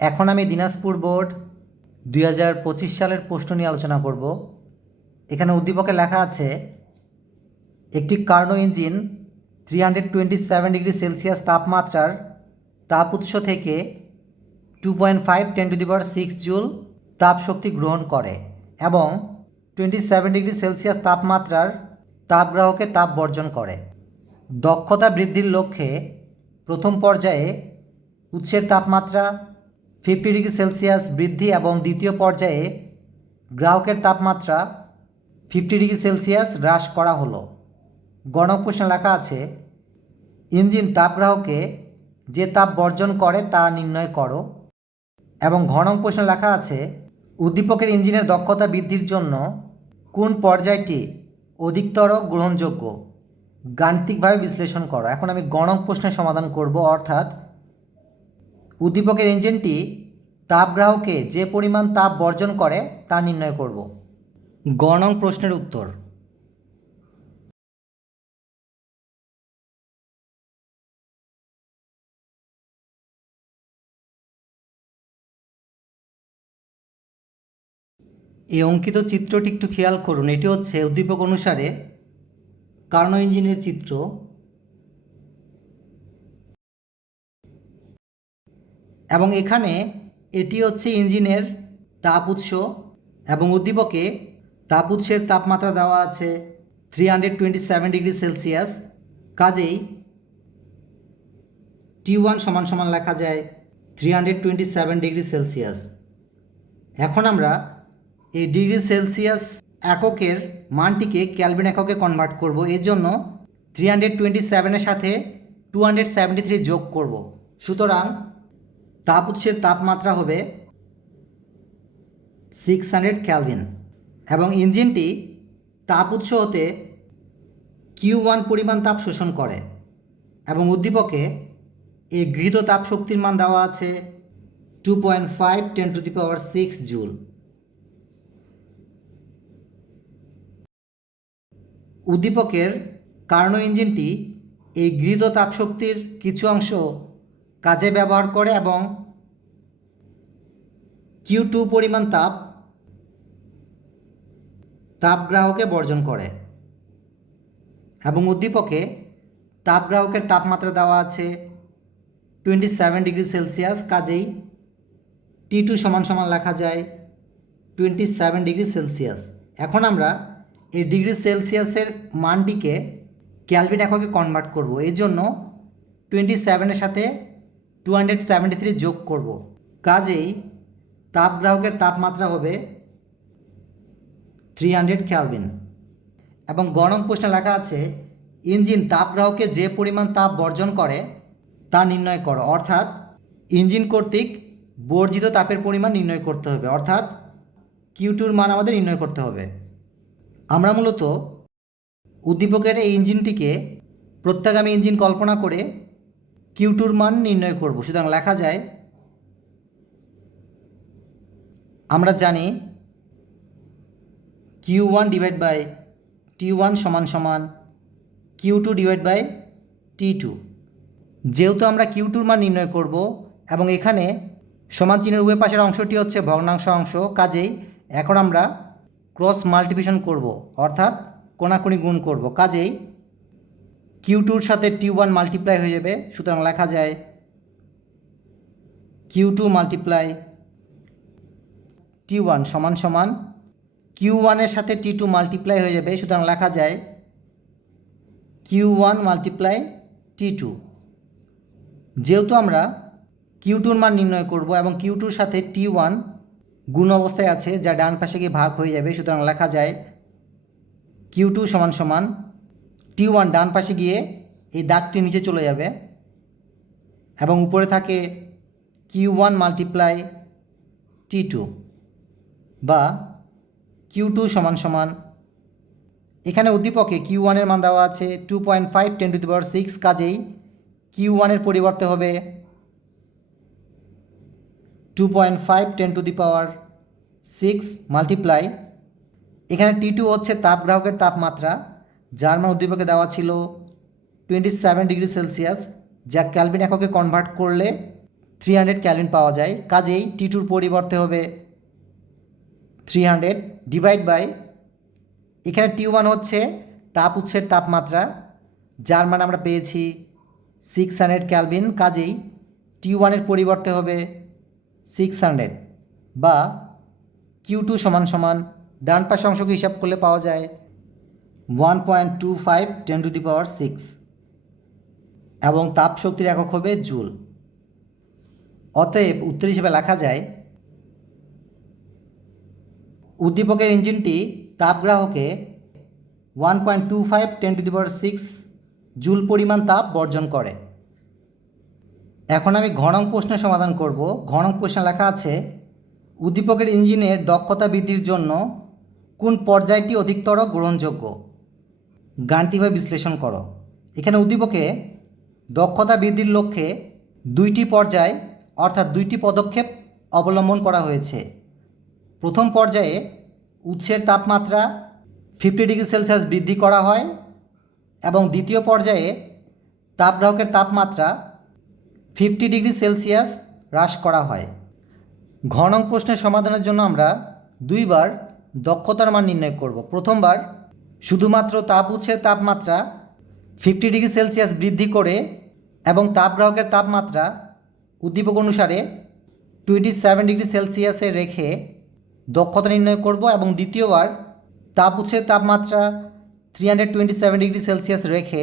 এখন আমি দিনাজপুর বোর্ড 2025 সালের প্রশ্ন নিয়ে আলোচনা করব। এখানে উদ্দীপকে লেখা আছে একটি কার্নো ইঞ্জিন 327 ডিগ্রি সেলসিয়াস তাপমাত্রার তাপ উৎস থেকে 2.5 10⁶ জুল তাপ শক্তি গ্রহণ করে এবং 27 ডিগ্রি সেলসিয়াস তাপমাত্রার তাপগ্রাহকে তাপ বর্জন করে। দক্ষতা বৃদ্ধির লক্ষ্যে প্রথম পর্যায়ে উৎসের তাপমাত্রা 50 ডিগ্রি সেলসিয়াস বৃদ্ধি এবং দ্বিতীয় পর্যায়ে গ্রাহকের তাপমাত্রা 50 ডিগ্রি সেলসিয়াস হ্রাস করা হলো। গণক প্রশ্নে লেখা আছে ইঞ্জিন তাপগ্রাহকে যে তাপ বর্জন করে তা নির্ণয় করো। এবং ঘনক প্রশ্নে লেখা আছে উদ্দীপকের ইঞ্জিনের দক্ষতা বৃদ্ধির জন্য কোন পর্যায়টি অধিকতর গ্রহণযোগ্য, গাণিতিকভাবে বিশ্লেষণ করো। এখন আমি গণক প্রশ্নের সমাধান করব, অর্থাৎ উদ্দীপকের ইঞ্জিনটি তাপগ্রাহকে যে পরিমাণ তাপ বর্জন করে তা নির্ণয় করব। গণক প্রশ্নের উত্তর এই অঙ্কিত চিত্রটি একটু খেয়াল করুন। এটি হচ্ছে উদ্দীপক অনুসারে কার্নো ইঞ্জিনের চিত্র। এবং এখানে এটি হচ্ছে ইঞ্জিনের তাপ উৎস এবং উদ্দীপকে তাপ উৎসের তাপমাত্রা দেওয়া আছে 327 ডিগ্রি সেলসিয়াস। কাজেই T1 সমান সমান লেখা যায় 327 ডিগ্রি সেলসিয়াস। এখন আমরা এই ডিগ্রি সেলসিয়াস এককের মানটিকে কেলভিন এককে কনভার্ট করব। এর জন্য 327-এর সাথে 273 যোগ করব। সুতরাং তাপ উৎসের তাপমাত্রা হবে 600 কেলভিন এবং ইঞ্জিনটি তাপ উৎস হতে Q1 পরিমাণ তাপ শোষণ করে এবং উদ্দীপকে এই গৃহীত তাপ শক্তির মান দেওয়া আছে 2.5 10⁶ জুল। উদ্দীপকের কার্নো ইঞ্জিনটি এই গৃহীত তাপশক্তির কিছু অংশ কাজে ব্যবহার করে এবং Q2 পরিমাণ তাপগ্রাহকে বর্জন করে এবং উদ্দীপকে তাপগ্রাহকের তাপমাত্রা দেওয়া আছে 27 ডিগ্রি সেলসিয়াস। কাজেই T2 সমান সমান লেখা যায় 27 ডিগ্রি সেলসিয়াস। এখন আমরা এই ডিগ্রি সেলসিয়াসের মানটিকে কেলভিন এককে কনভার্ট করব। এর জন্য 27-এর সাথে 273 যোগ করব। কাজেই তাপগ্রাহকের তাপমাত্রা হবে 300 কেলভিন। এবং গণক প্রশ্নে লেখা আছে ইঞ্জিন তাপগ্রাহকে যে পরিমাণ তাপ বর্জন করে তা নির্ণয় করো, অর্থাৎ ইঞ্জিন কর্তৃক বর্জিত তাপের পরিমাণ নির্ণয় করতে হবে, অর্থাৎ Q2-র মান আমাদের নির্ণয় করতে হবে। আমরা মূলত উদ্দীপকের এই ইঞ্জিনটিকে প্রত্যাগামী ইঞ্জিন কল্পনা করে Q2-র মান নির্ণয় করব। সুতরাং লেখা যায় আমরা জানি Q1 / T1 সমান সমান Q2 / T2। যেহেতু আমরা Q2-র মান নির্ণয় করব এবং এখানে সমান চিহ্নের উভয় পাশের অংশটি হচ্ছে ভগ্নাংশ অংশ, কাজেই এখন আমরা ক্রস মাল্টিপ্লিকেশন করব, অর্থাৎ কোণাকুণি গুণ করব। কাজেই Q2-র সাথে T1 মাল্টিপ্লাই হয়ে যাবে। সুতরাং লেখা যায় Q2 × T1 সমান সমান Q1-এর সাথে T2 মাল্টিপ্লাই হয়ে যাবে। সুতরাং লেখা যায় Q1 × T2। যেহেতু আমরা Q2-র মান নির্ণয় করব এবং Q2-র সাথে T1 গুণ অবস্থায় আছে, যা ডান পাশে গিয়ে ভাগ হয়ে যাবে। সুতরাং লেখা যায় Q2 সমান সমান T1 ডান পাশে গিয়ে এই দাগটি নিচে চলে যাবে এবং উপরে থাকে Q1 × T2 বা Q2 সমান সমান এখানে উদ্দীপকে Q1-এর মান দেওয়া আছে 2.5 10⁶। কাজেই Q1-এর পরিবর্তে হবে 2.5 10⁶ মাল্টিপ্লাই এখানে T2 হচ্ছে তাপগ্রাহকের তাপমাত্রা, যার মান উদ্দীপকে দেওয়া ছিল 27 ডিগ্রি সেলসিয়াস, যা কেলভিন এককে কনভার্ট করলে 300 কেলভিন পাওয়া যায়। কাজেই T2 পরিবর্তে হবে 300 ডিভাইড বাই, এখানে T1 হচ্ছে তাপ উৎসের তাপমাত্রা, যার মান আমরা পেয়েছি 600 কেলভিন। কাজেই T1 এর পরিবর্তে হবে 600 বা Q2 সমান সমান ডান পাশ অংশকে হিসাব করলে পাওয়া যায় 1.25 10⁶, এবং তাপ শক্তির একক হবে জুল। অতএব উত্তর হিসেবে লেখা যায় উদ্দীপকের ইঞ্জিনটি তাপগ্রাহকে 1.25 10⁶ জুল পরিমাণ তাপ বর্জন করে। এখন আমি ঘ নং প্রশ্নের সমাধান করব। ঘ নং প্রশ্নে লেখা আছে উদ্দীপকের ইঞ্জিনের দক্ষতা বৃদ্ধির জন্য কোন পর্যায়টি অধিকতর গ্রহণযোগ্য, গাণিতিকভাবে বিশ্লেষণ করো। এখানে উদ্দীপকে দক্ষতা বৃদ্ধির লক্ষ্যে দুইটি পর্যায় অর্থাৎ দুইটি পদক্ষেপ অবলম্বন করা হয়েছে। প্রথম পর্যায়ে উৎসের তাপমাত্রা 50°C বৃদ্ধি করা হয় এবং দ্বিতীয় পর্যায়ে তাপগ্রাহকের তাপমাত্রা 50°C হ্রাস করা হয়। ঘ নং প্রশ্নের সমাধানের জন্য আমরা দুইবার দক্ষতার মান নির্ণয় করব। প্রথমবার শুধুমাত্র তাপ উৎসের তাপমাত্রা 50°C বৃদ্ধি করে এবং তাপগ্রাহকের তাপমাত্রা উদ্দীপক অনুসারে 27°C রেখে দক্ষতা নির্ণয় করব, এবং দ্বিতীয়বার তাপ উৎসের তাপমাত্রা 327°C রেখে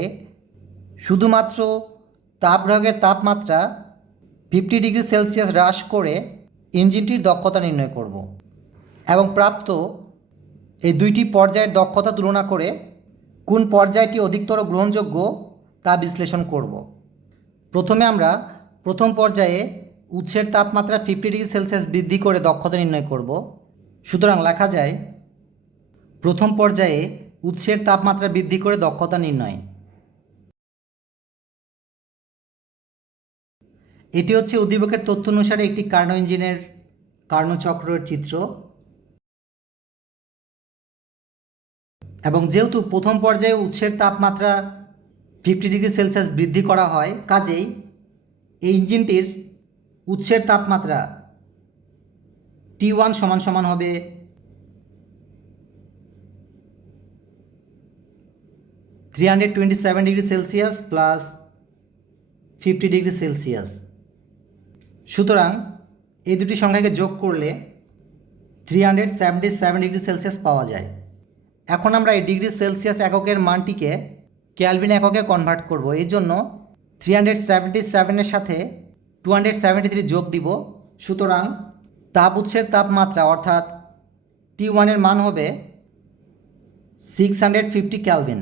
শুধুমাত্র তাপগ্রাহকের তাপমাত্রা 50°C হ্রাস করে ইঞ্জিনটির দক্ষতা নির্ণয় করব, এবং প্রাপ্ত এই দুইটি পর্যায়ের দক্ষতা তুলনা করে কোন পর্যায়টি অধিকতর গ্রহণযোগ্য তা বিশ্লেষণ করব। প্রথমে আমরা প্রথম পর্যায়ে উৎসের তাপমাত্রা 50°C বৃদ্ধি করে দক্ষতা নির্ণয় করব। সুতরাং লেখা যায় প্রথম পর্যায়ে উৎসের তাপমাত্রা বৃদ্ধি করে দক্ষতা নির্ণয়। এটি হচ্ছে উদ্দীপকের তথ্য অনুসারে একটি কার্নো ইঞ্জিনের কার্নো চক্রের চিত্র, এবং যেহেতু প্রথম পর্যায়ে উৎসের তাপমাত্রা 50°C বৃদ্ধি করা হয়, কাজেই এই ইঞ্জিনটির উৎসের তাপমাত্রা T1 সমান সমান হবে 327°C প্লাস 50°C। সুতরাং এই দুটি সংখ্যাকে যোগ করলে 377°C পাওয়া যায়। এখন আমরা এই ডিগ্রি সেলসিয়াস এককের মানটিকে কেলভিন এককে কনভার্ট করব। এই জন্য 377 সাথে 273 যোগ দিব। সুতরাং তাপ উৎসের তাপমাত্রা অর্থাৎ T1 এর মান হবে 650 কেলভিন,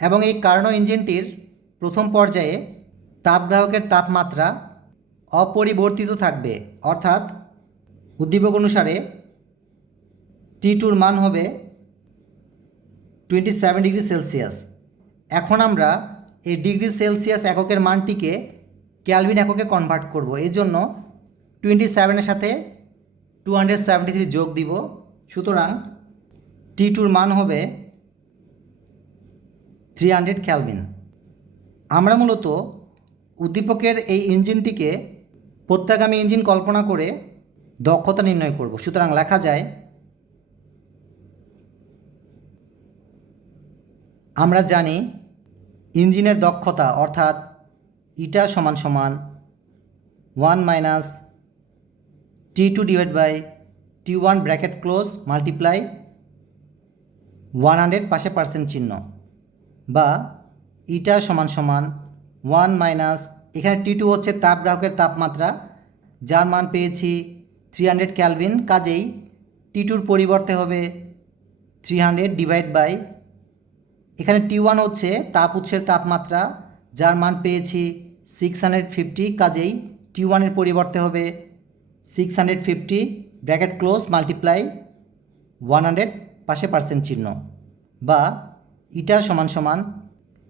এবং এই কার্নো ইঞ্জিনটির প্রথম পর্যায়ে তাপগ্রাহকের তাপমাত্রা অপরিবর্তিত থাকবে, অর্থাৎ উদ্দীপক অনুসারে T2 মান হবে 27°C। এখন আমরা এই ডিগ্রি সেলসিয়াস এককের মানটিকে কেলভিন এককে কনভার্ট করব। এই জন্য 27 সাথে 273 যোগ দিব। সুতরাং T2 মান হবে 300 কেলভিন। আমরা মূলত উদ্দীপকের এই ইঞ্জিনটিকে প্রত্যাগামী ইঞ্জিন কল্পনা করে দক্ষতা নির্ণয় করব। সুতরাং লেখা যায় আমরা জানি ইঞ্জিনের দক্ষতা অর্থাৎ ইটা সমান সমান 1 minus T2 divide by T1 bracket close multiply 100 পাশে পার্সেন্ট চিহ্ন, বা ইটা সমান সমান 1 মাইনাস, এখানে T2 হচ্ছে তাপগ্রাহকের তাপমাত্রা, যার মান পেয়েছি 300 কেলভিন। কাজেই T2 পরিবর্তে হবে 300 ডিভাইড বাই, এখানে T1 হচ্ছে তাপ উৎসের তাপমাত্রা, যার মান পেয়েছি 650। কাজেই T1 এর পরিবর্তে হবে 650 ব্র্যাকেট ক্লোজ মাল্টিপ্লাই 100 পাশে পার্সেন্ট চিহ্ন, বা ইটা সমান সমান,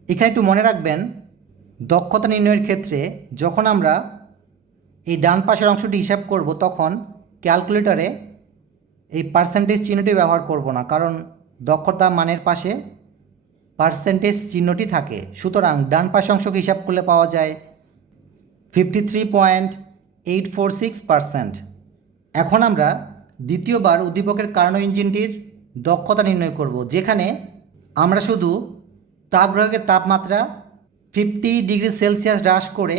এখানে একটু মনে রাখবেন দক্ষতা নির্ণয়ের ক্ষেত্রে যখন আমরা এই ডান পাশের অংশটি হিসাব করব তখন ক্যালকুলেটরে এই পার্সেন্টেজ চিহ্নটি ব্যবহার করব না, কারণ দক্ষতা মানের পাশে পার্সেন্টেজ চিহ্নটি থাকে। সুতরাং ডান পাশ অংশকে হিসাব করলে পাওয়া যায় 53.846%। এখন আমরা দ্বিতীয়বার উদ্দীপকের কার্নো ইঞ্জিনটির দক্ষতা নির্ণয় করব, যেখানে আমরা শুধু তাপগ্রাহকের তাপমাত্রা 50 ডিগ্রি সেলসিয়াস হ্রাস করে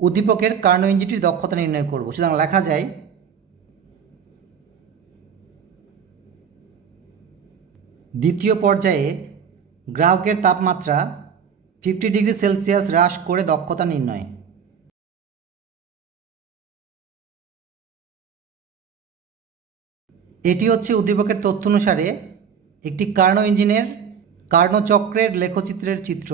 উদ্দীপকের কার্নো ইঞ্জিনটির দক্ষতা নির্ণয় করব। সুতরাং লেখা যায় দ্বিতীয় পর্যায়ে গ্রাহকের তাপমাত্রা 50 ডিগ্রি সেলসিয়াস হ্রাস করে দক্ষতা নির্ণয়। এটি হচ্ছে উদ্দীপকের তথ্য অনুসারে একটি কার্নো ইঞ্জিনের কার্নো চক্রের লেখচিত্রের চিত্র,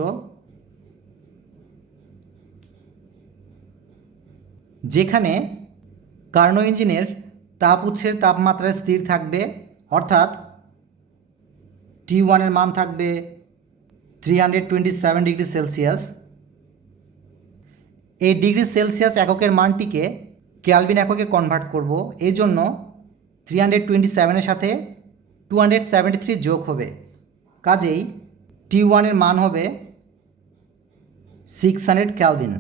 যেখানে কার্নো ইঞ্জিনের তাপ উৎসের তাপমাত্রা স্থির থাকবে, অর্থাৎ T1 এর মান থাকবে 327 ডিগ্রি সেলসিয়াস। এই ডিগ্রি সেলসিয়াস এককের মানটিকে কেলভিন এককে কনভার্ট করব। এই জন্য 327 এর সাথে 273 যোগ হবে, কাজেই T1 এর মান হবে 600 কেলভিন।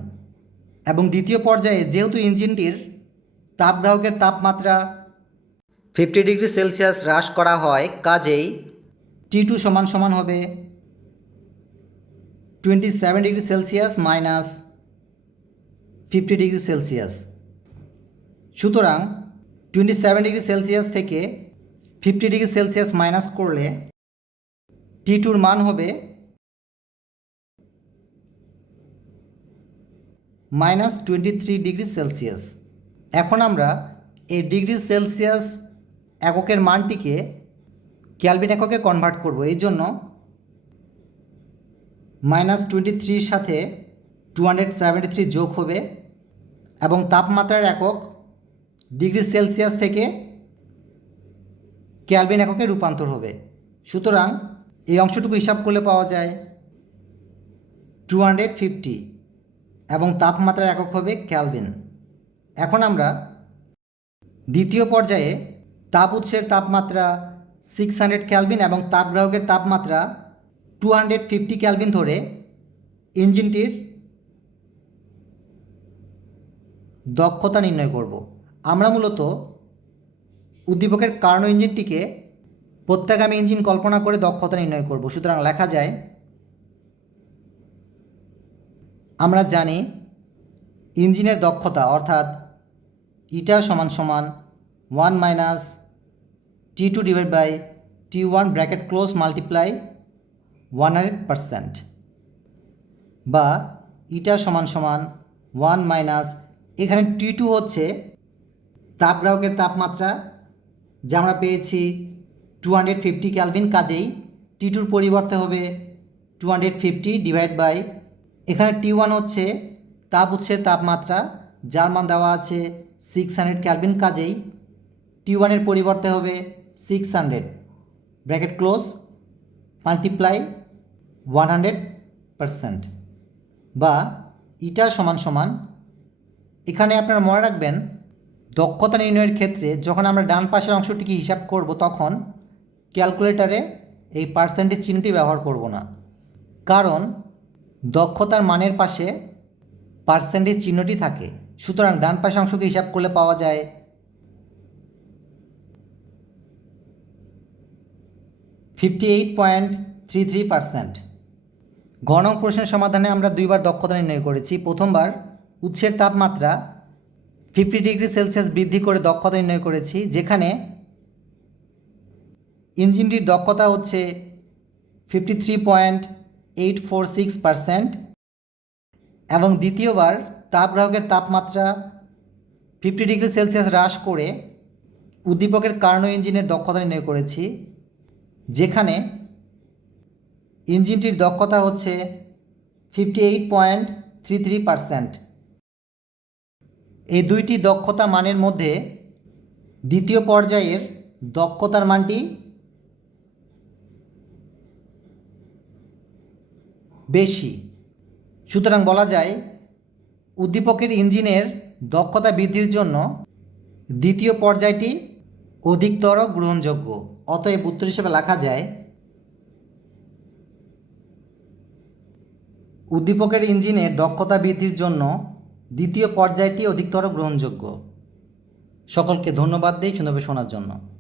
এবং দ্বিতীয় পর্যায়ে যেহেতু ইঞ্জিনটির তাপগ্রাহকের তাপমাত্রা 50 ডিগ্রি সেলসিয়াস হ্রাস করা হয়, কাজেই T2 সমান হবে 27 degree Celsius minus 50 degree Celsius. সুতরাং 27 ডিগ্রি সেলসিয়াস থেকে 50 ডিগ্রি সেলসিয়াস মাইনাস করলে T2 মান হবে -23 ডিগ্রি সেলসিয়াস। এখন আমরা এই ডিগ্রি সেলসিয়াস এককের মানটিকে কেলভিন এককে কনভার্ট করব। এই জন্য -23 সাথে 273 যোগ হবে এবং তাপমাত্রার একক ডিগ্রি সেলসিয়াস থেকে কেলভিন এককে রূপান্তর হবে। সুতরাং এই অংশটুকু হিসাব করলে পাওয়া যায় 250 এবং তাপমাত্রার একক হবে কেলভিন। এখন আমরা দ্বিতীয় পর্যায়ে তাপ উৎসের তাপমাত্রা 600 কেলভিন এবং তাপগ্রাহকের তাপমাত্রা 250 কেলভিন ধরে ইঞ্জিনটির দক্ষতা নির্ণয় করব। আমরা মূলত উদ্দীপকের কার্নো ইঞ্জিনটিকে প্রত্যাগামী ইঞ্জিন কল্পনা করে দক্ষতা নির্ণয় করব। সুতরাং লেখা যায়, আমরা জানি ইঞ্জিনের দক্ষতা অর্থাৎ ইটা সমান 1 minus T2 divide by T1 bracket close multiply 100%, বা ইটা সমান 1 মাইনাস, এখানে T2 হচ্ছে তাপগ্রাহকের তাপমাত্রা যা আমরা পেয়েছি 250 কেলভিন, কাজেই T2 এর পরিবর্তে হবে 250 ডিভাইড বাই, এখানে T1 হচ্ছে তাপ উৎসের তাপমাত্রা যার মান দেওয়া আছে 600 কেলভিন, কাজেই T1 এর পরিবর্তে হবে 600 ব্র্যাকেট ক্লোজ মাল্টিপ্লাই 100%, বা ইটা সমান এখানে আপনারা মনে রাখবেন দক্ষতা নির্ণয়ের ক্ষেত্রে যখন আমরা ডান পাশের অংশটিকে হিসাব করব তখন ক্যালকুলেটরে এই পার্সেন্টেজ চিহ্নটি ব্যবহার করব না, কারণ দক্ষতার মানের পাশে পার্সেন্টেজ চিহ্নটি থাকে। সুতরাং ডান পাশের অংশকে হিসাব করলে পাওয়া যায় 58.33%। ঘ নং প্রশ্নের সমাধানে আমরা দুইবার দক্ষতা নির্ণয় করেছি। প্রথমবার উৎসের তাপমাত্রা 50 ডিগ্রি সেলসিয়াস বৃদ্ধি করে দক্ষতা নির্ণয় করেছি, যেখানে ইঞ্জিনটির দক্ষতা হচ্ছে 53.846%, এবং দ্বিতীয়বার তাপগ্রাহকের তাপমাত্রা 50 ডিগ্রি সেলসিয়াস হ্রাস করে উদ্দীপকের কার্নো ইঞ্জিনের দক্ষতা নির্ণয় করেছি, যেখানে ইঞ্জিনটির দক্ষতা হচ্ছে 58.33%। এই দুইটি দক্ষতা মানের মধ্যে দ্বিতীয় পর্যায়ের দক্ষতার মানটি বেশি। সুতরাং বলা যায় উদ্দীপকের ইঞ্জিনের দক্ষতা বৃদ্ধির জন্য দ্বিতীয় পর্যায়টি অধিকতর গ্রহণযোগ্য। অতএব উত্তর হিসেবে লেখা যায় উদ্দীপকের ইঞ্জিনের দক্ষতা বৃদ্ধির জন্য দ্বিতীয় পর্যায়টি অধিকতর গ্রহণযোগ্য। সকলকে ধন্যবাদ দিই সুন্দরভাবে শোনার জন্য।